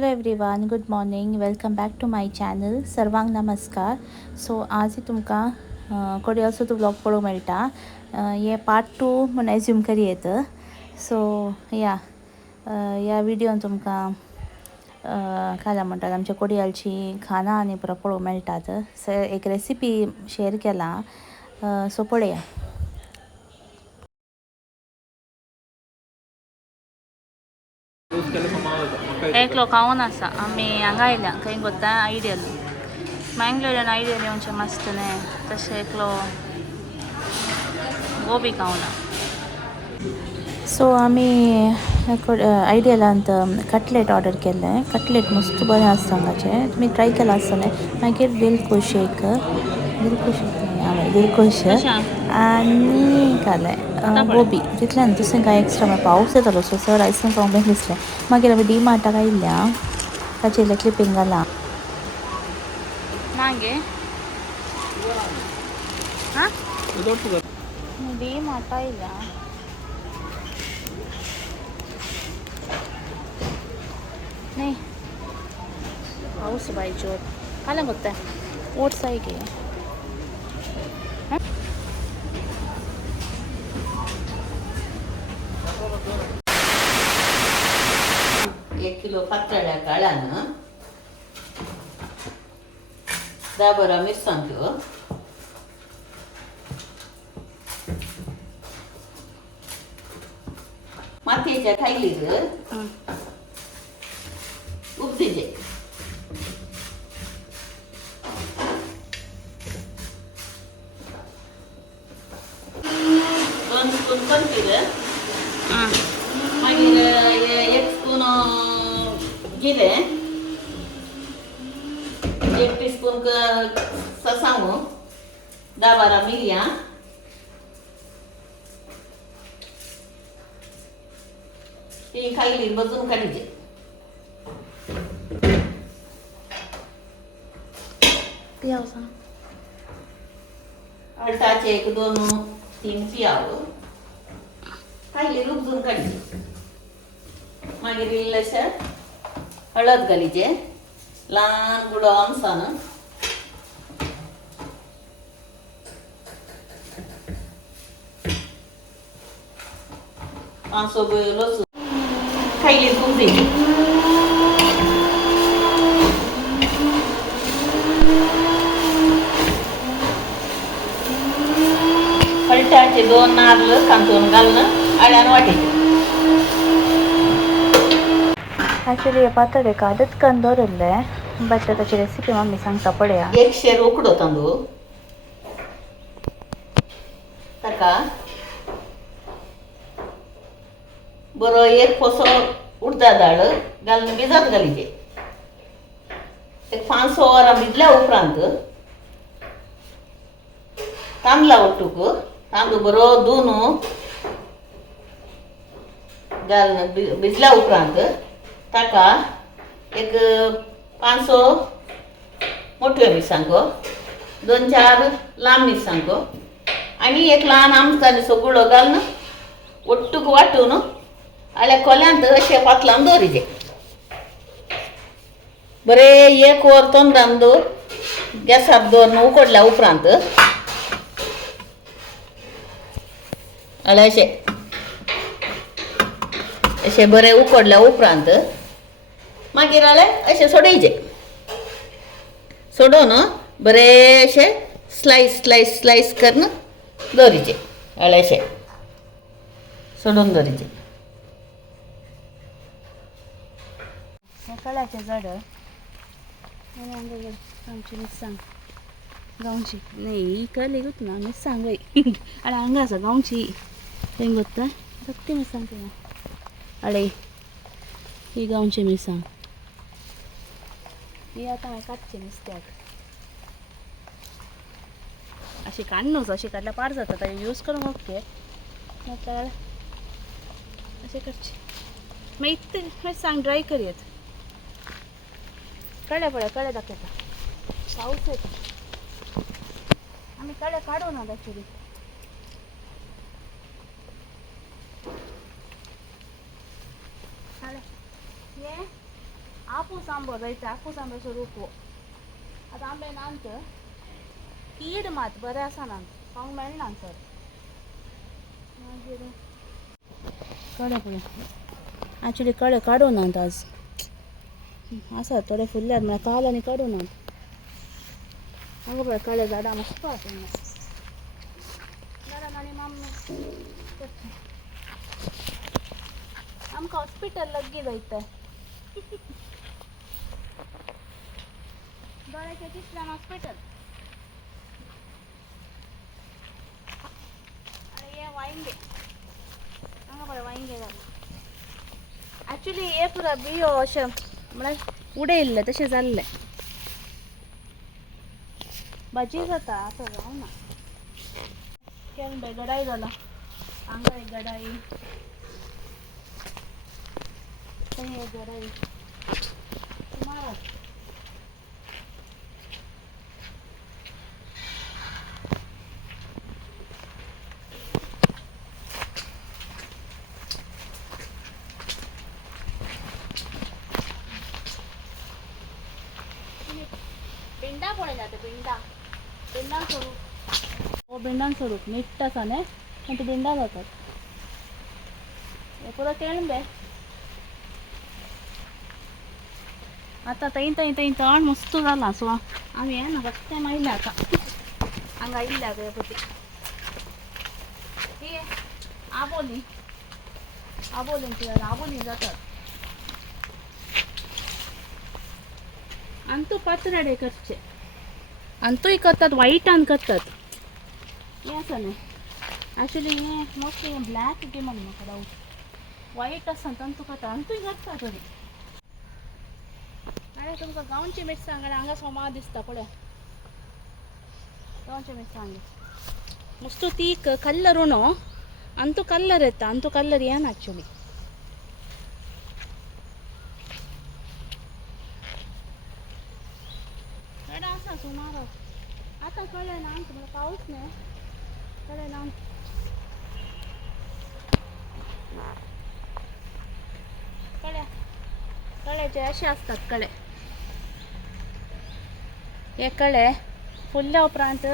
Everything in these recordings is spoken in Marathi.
Hello everyone, good morning. Welcome back to my channel. सर्वांक नमस्कार. सो आज तुमकां कोडयाचो तो ब्लॉग पळोवंक मेळटा. हे पार्ट 2 म्हूण एज्यूम करयेत. सो ह्या विडियोन तुमकां काय म्हणटात आमच्या कोडयालची खाना आनी पुरो पळोवंक मेळटात. एक रेसिपी शेअर केला. सो पळया. एकलो खावन आसा. आमी हांगा आयल्या खंय गोता आयडियल. मँगलोरियन आयडियल येवचें मस्त न्हय. तशें एकलो गोबी खावना. सो आमी आयडियलांत कटलेट ऑर्डर केल्ले. कटलेट मस्त बरें आसता हांगाचे. तुमी ट्राय केला आसतलें. मागीर दिलखुश आनी खालें गोबी. तितल्यान दुसरें कांय एक्स्ट्रा म्हळ्यार पावस येतालो सो चड आयसून खावंक बरें दिसलें. मागीर आमी डी मार्टाक आयिल्ल्या. ताचेर इल्लें क्लिपींग घालां. मागीर डी मार्ट आयिल्ल्या. न्ही पावस बाय जोर कालें ಗೊತ್ತಾ ಓಟ್ಸ್ ಆಯಿಗೆ 1 किलो पातळ्या काळान 10-12 मिरसांग्यो, मातयेच्या थायलीर उपदिजे, 2 स्पून पनीर, मागीर 1 स्पून जिरे, 1 टीस्पून ससावो, 10-12 मिरयां, ती खायली बजून काडीचे. अळटाचे 1-2-3 पियाव खायली रुजून काडचे. मागीर इल्लेशें हळद घालीचे ल्हान बुडो आमसान. पांचसो लसूण खायली तुमची. हळटाचे 2 नारळ कांतून घालून आळ्यान वाटायचे. ॲक्च्युली हे पातळ आदत करून दवरल्ले बट ताची रेसिपी मम्मी सांगता पळया. 1 शेर उकडो तांदूळ, ताका बरो 1 कोसो उडदा दाळ घालून भिजत घालीचे. एक 5-6 वरां भिजल्या उपरांत तांदळा ओट्टूक तांदूळ बरो धुवन घालून भिजल्या उपरांत ताका एक 5-6 मोठ्यो मिरसांगो, 2-4 लांब मिरसांगो आनी एक ल्हान आमटाचो गुळो घालून ओट्टूक वांटून आल्या कोल्यांत अशें पातलावन दवरिचे. बरें 1 वर तोंडान गॅसार दवरून उकडल्या उपरांत अशें बरें उकडल्या उपरांत मागीर अशें सोडयचे. सोडून बरें अशें स्लायस करून दवरिचे. अशें सोडून दवरिचे. कळ्याचे जड आमची मिरसांग गांवची न्ही कळली गुत ना मिरसांग आळे हांगा आसा गांवची खंय गोत्ता सक्ती मिरसांग ती आळे ही गांवची मिरसांग. ही आतां हांवें काडची नुस्त्याक. अशी काडनूच अशी काडल्यार पाड जाता ताजें यूज करूंक ओके. नाजाल्यार अशें करची. मागीर ती मिरसांग ड्राय करयत. कळे दाखयता पावस येता. आमी कळे काडूं ना एक्चुली. हे आपूण आंबो जायचं आपूच आंब्याचो रोपो आतां आंबे नांत कीड मात बरें आसा ना खावंक मेळना सर मागीर कडे पळय ॲक्च्युली कडे काडूनात आज आसा थोडे फुल्ल्यात म्हळ्यार काल आनी काडूनात हांगा पळय कडे झाडां मस्त आसा झाडां आनी मम्मी आमकां हॉस्पिटल लग्गी जायत दोळ्याच्या तिसऱ्यान हॉस्पिटल आनी हे वांयगे हांगा पळय वांयगे जालां ॲक्च्युली हे पुरो बियो अशें म्हळ्यार उडयल्ले तशें जाल्ले भाजी जाता असं जावना केन्ना गडाई जाला हांगा एक गडाई थंय एक गडाई सुमार बिंडा पळयला ते बिंडा बिंडां स्वरूप हो बिंडां स्वरूप नीट आसा न्ही पण ते बिंडा जातात हे पुरो केळंबे आतां थंय थंय थंय तण मस्त जालां सो आमी हें ना रस्त्यान आयल्या आतां हांगा आयिल्ल्या गणपती ही आबोली आबोलींची आबोली जातात अंतू पातराडे करचे अंतूय करतात वायटान करतात हें आसा न्ही ॲक्च्युली हें मोस्टली हें ब्लॅक गिमन म्हाका डावट वायट आसा तंतू करता अंतूय करता तरी अरे तुमकां गांवची मिरसांग आनी हांगा सोमार दिसता पळय गांवची मिरसांग मस्त ती कलर उणो अंतू कलर येता अंतू कलर येना ॲक्च्युली कडे आसा सुमार आतां कळ्ळें ना म्हणल्यार पावस न्ही कळ्ळें ना कळे कळेचे अशे असतात कळे हे कळे फुल्ल्या उपरांत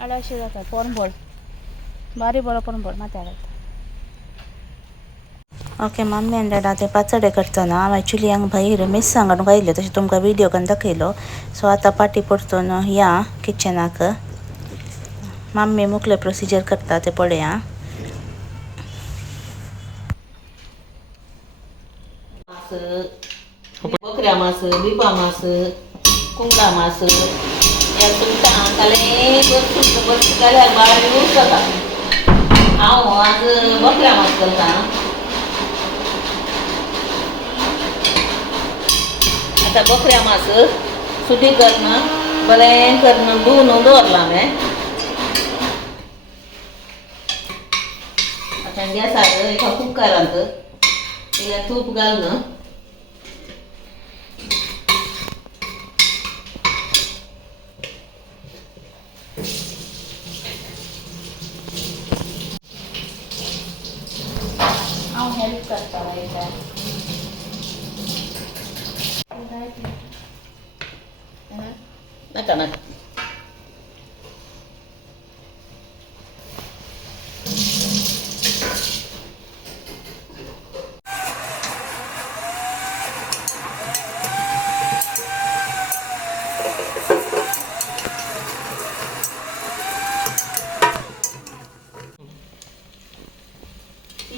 अशे जातात पोरंबोळ बारी बरो पोरंबोळ माथ्यार ओके मम्मी एंड डॅडा ते पाचडे करतना हांव ॲक्च्युली हांगा भायर मिरसांग हाडूंक आयिल्लें तशें तुमकां विडियो करून दाखयलो सो आतां पाटी परतून या किचनाक मम्मी मुखले प्रोसिजर करता ते पळया मास बकऱ्या मास बिपा मास कुंगळा मास या सुंगटां काले बस जाल्यार बारी यूज जाता हांव आज बकऱ्या मास करता आता बकऱ्या मास सुटी करून बरें करून धुवन दवरला हांवें आतां गॅसार एका कुकरांत इल्लें तूप घालून हांव हेल्प करता लायक नाका नाका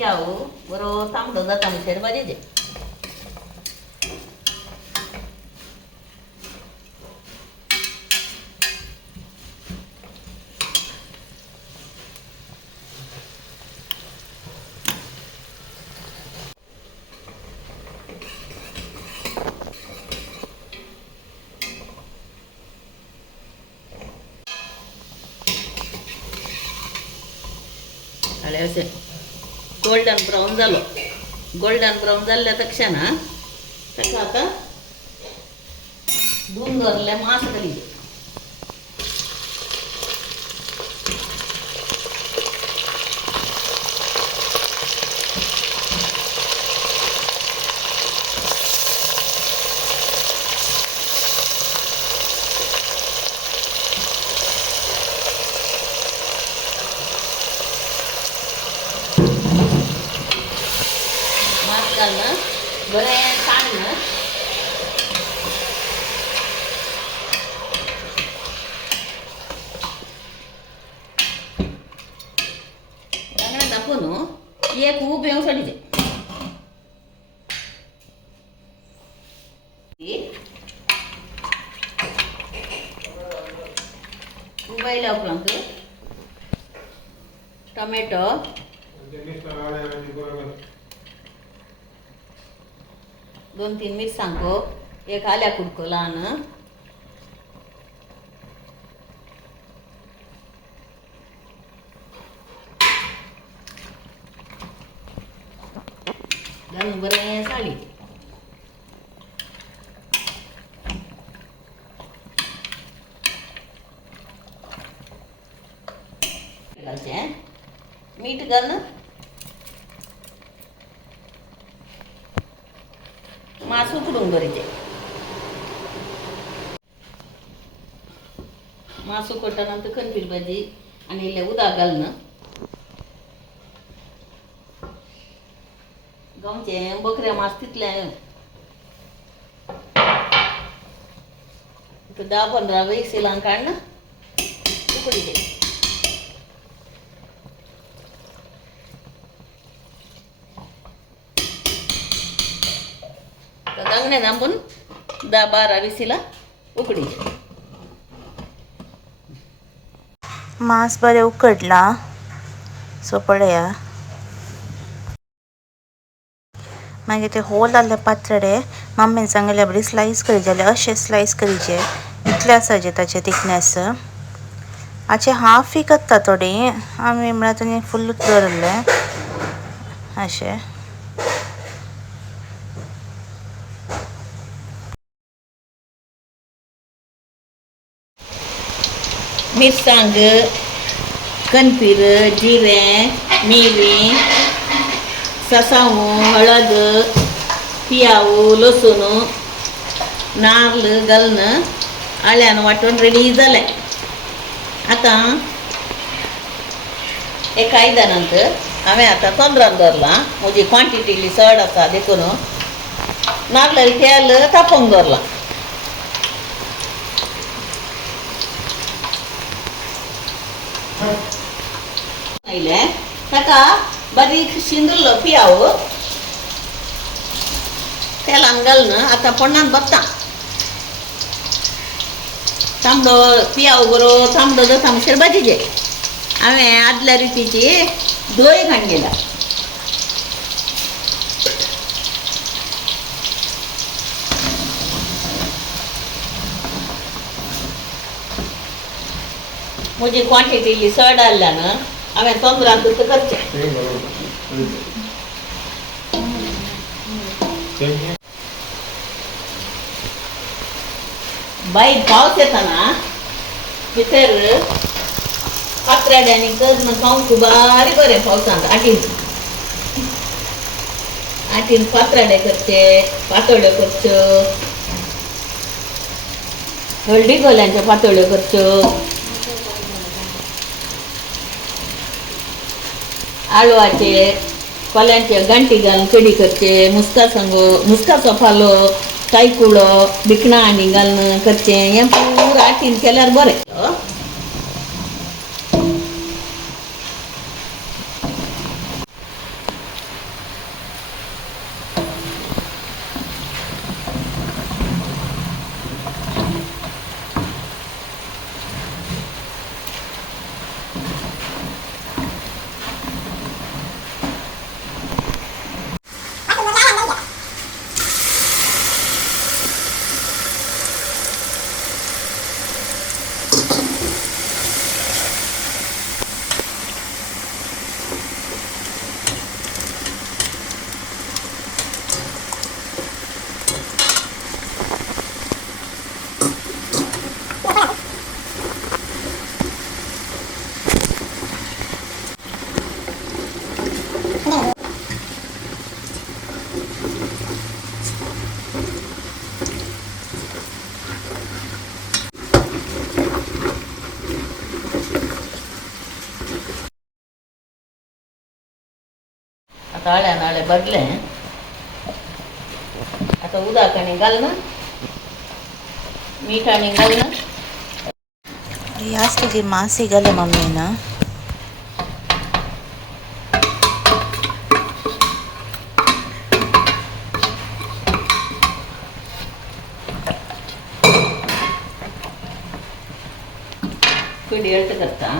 यावं बरो तांबडो जाता म्हणसर भाजयेचें जालें अशें गोल्डन ब्रावन जालो गोल्डन ब्रावन जाल्ल्या तक्षण ताका आतां धुवन दवरलें मांस घालीचें बरें सांग ना रगडा दाखवून एक उब येऊ सोडीचे उबायला उपरांत टोमॅटो 2-3 मिरसांगो एक आल्या कुडको ल्हान घालून बरें साली घालचें मीठ घाल मांस उकडून बरेचें मांस उकडटा नंतर कणकीर भाजी आनी इल्लें उदक घाल गांवचें बकऱ्या मांस तितलें 10-15 विसिलां काड ना उकडीचें दांगणे दांबून 10-12 विसिलां उकडीचें मांस बरें उकडलां सो पळया मागीर ते होल आसले पातळे मम्मीन सांगलें बरी स्लायस करी जाल्यार अशें स्लायस करीचे इतले आसाचे ताचे थिकनेस हाचे हाफय करता थोडी आमी म्हळ्यार ताणें फुल्लूच दवरलें अशें मिरसांग कणपीर जिरें मिरी ससावू हळद पियावू लसूण नाल्ल घालून आळ्यान वांटून रेडी जालें आतां एक आयदनांत हांवें आतां तोंदरान दवरलां म्हजी क्वॉन्टिटी इल्ली चड आसा देखून नाल्ल तेल तापोवंक दवरलां आयलें ताका बारीक शिंदुल्लो पियाव तेलान घालून आतां पोण्णान बत्ता तांबडो पियाव बरो तांबडो जाता म्हणसर भाजीचे हांवें आदल्या रितीची धोय हाडलेला म्हजी क्वॉन्टिटी इल्ली चड आसल्यान हांवें तोंदरान करचें भायर पावस येताना भितर पात्राड्यांनी करून खावंक बारी बरें पावसांत आटीन पात्राडे करचे पातोळ्यो करच्यो हळदी गोल्यांच्यो पातोळ्यो करच्यो आळवाचे कोल्यांचे गांठी घालून कडी करचे मुस्काचो पालो तायकुळो भिकणां आनी घालून करचें हें पुरो आटीन केल्यार बरें ताळ्या नाळे भरलें आता उदकाने घालणं, मिठाने घालणं. जास्त जे मासे घाले मम्मीनं. कढी अर्थ करता.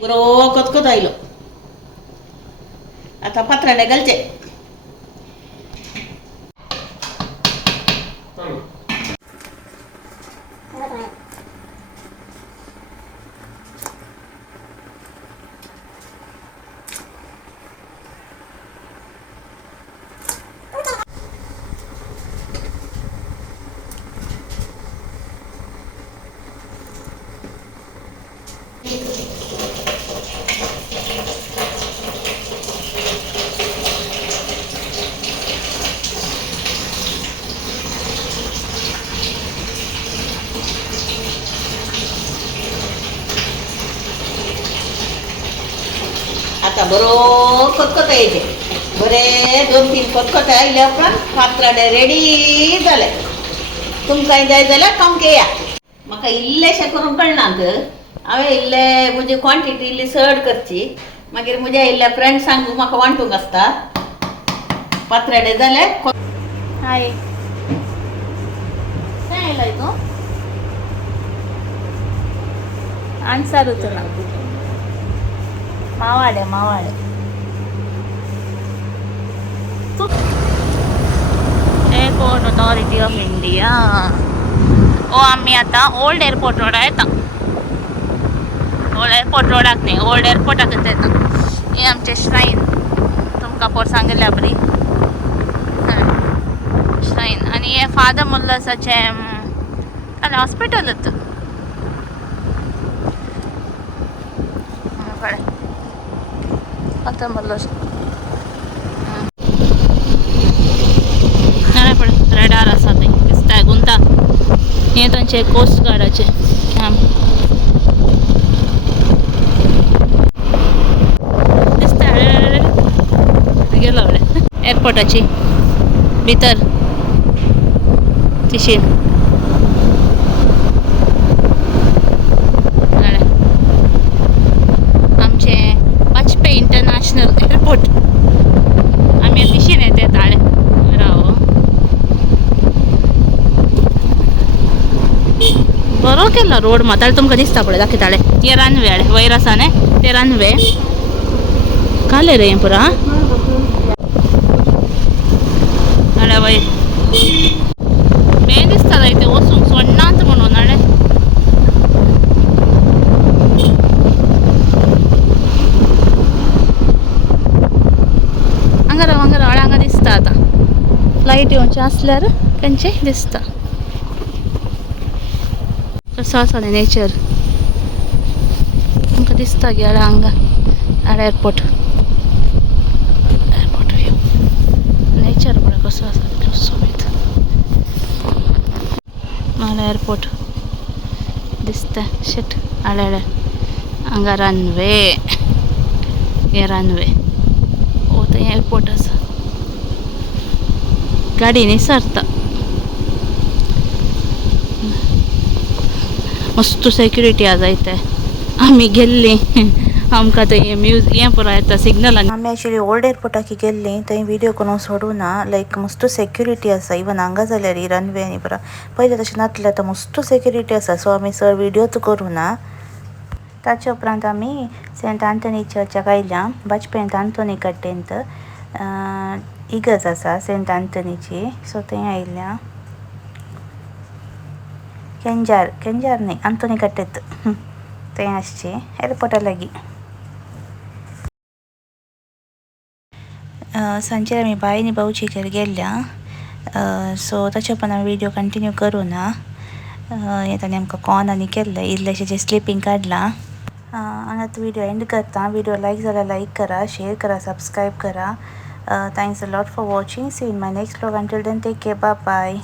बरो कतकत आयलो. आता पात्राडे घालचे. आता बरो कतकत यायचे. बरे 2-3 कतकत आयले उपरांत पात्राडे रेडी जाले. तुमकां जाय जाल्यार टोमके या. म्हाका इल्लेशें करून कळनात. हांवें इल्ले म्हजी क्वॉन्टिटी इल्ली चड करची. मागीर म्हज्या इल्ल्या फ्रेंड्सांक म्हाका वांटूंक आसता. पात्राडे जाले. हाय काय आयलाय तू आन्सर उचला मावाडे एअरपोर्ट अथॉरिटी ऑफ इंडिया. आम्ही आता ओल्ड एअरपोर्ट रोड येता. ओल्ड एअरपोर्ट रोडाक न्ही, ओल्ड एअरपोर्टाकच येता. हे आमचे श्राईन तुमकां पोर सांगिल्ल्या बरी श्राईन. आणि हे फादर मुल्लसाचें जाल्यार हॉस्पिटलच. फादर मुल्लस पळय रेडार आसा थंय दिसता गुंता. हे तांचे कोस्ट गार्डाचे कॅम्प दिसता. गेलो एअरपोर्टाची भितर तिशी आमचे वाजपेयी इंटरनॅशनल एअरपोर्ट. आम्ही तिशीन येते ताळे राव. बरो केला रोड माताळ तुमकां दिसता पळय दाखयताळे. हे रनवे आडे वयर आसा न्ही ते रनवे काले रे पुरा आडे वयर मेन दिसता थंय ते वचूंक सोडनात म्हणून आडे. हांगा हांगा दिसता. आतां फ्लायट येवचे आसल्यार तेंचे दिसता. कसो आसा नेचर तुमकां दिसता गे हांगा आड एअरपोर्ट व्यू नेचर पळय कसो आसा सोबीत. नाल्यार एअरपोर्ट दिसता शेट आडे हांगा रनवे. हे रनवे ओ थंय एअरपोर्ट आसा. गाडीनी सरता. मस्त सेक्युरिटी आसा इथे. आम्ही गेल्ली आमकां थंय हें पुरो येता सिग्नल. आमी एक्चुली ओल्ड एअरपोर्टाक गेल्ली थंय व्हिडिओ करून सोडूना. लायक मस्त सेक्युरिटी आसा. इवन हांगा जाल्यार ही रनवे आनी पुरा पयलीं तशें नासलें. आतां मस्त सेक्युरिटी आसा. सो आमी चड व्हिडिओच करूना. ताचे उपरांत आमी सेंट आंथनी चर्चाक आयल्या. वाजपेयी आंथोनी कड्डेंत इगर्ज आसा सेंट आंथनीची. सो थंय आयल्या. केंजार न्ही आंथोनी कड्डेत थंय आसची एअरपोर्टा लागीं. सांजे आमी बायनी भाऊजीगेर गेल्ल्या. सो ताचे पण हांव व्हिडिओ कंटिन्यू करूं ना. ताणें आमकां कॉर्न आनी केल्लें इल्लेशें स्लिपींग काडलां. हांगा व्हिडिओ एंड करता. व्हिडिओ लायक जाल्यार लायक करा, शेअर करा, सबस्क्राईब करा. Thanks a lot for watching. See in my next vlog. Until then take care. Bye bye.